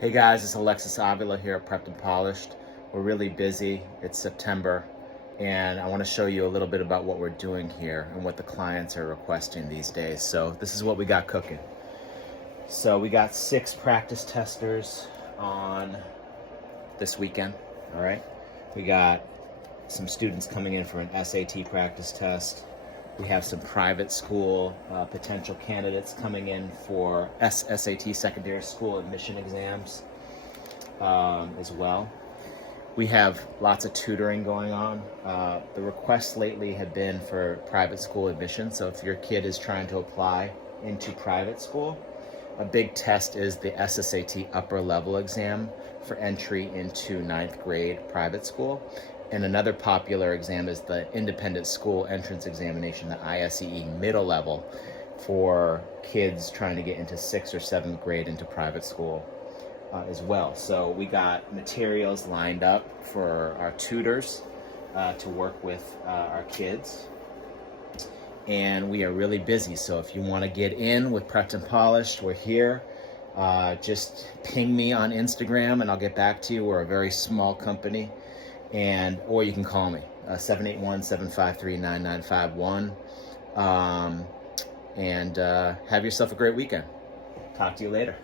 Hey guys, it's Alexis Avila here at Prepped and Polished. We're really busy. It's September, and I want to show you a little bit about what we're doing here and what the clients are requesting these days. So this is what we got cooking. So we got 6 practice testers on this weekend, all right? We got some students coming in for an SAT practice test. We have some private school potential candidates coming in for SAT secondary school admission exams as well. We have lots of tutoring going on. The requests lately have been for private school admission. So if your kid is trying to apply into private school, a big test is the SSAT upper level exam for entry into 9th grade private school. And another popular exam is the independent school entrance examination, the ISEE middle level, for kids trying to get into 6th or 7th grade into private school as well. So we got materials lined up for our tutors to work with our kids. And we are really busy. So if you want to get in with Prepped and Polished, we're here. Just ping me on Instagram and I'll get back to you. We're a very small company. Or you can call me, 781-753-9951. Have yourself a great weekend. Talk to you later.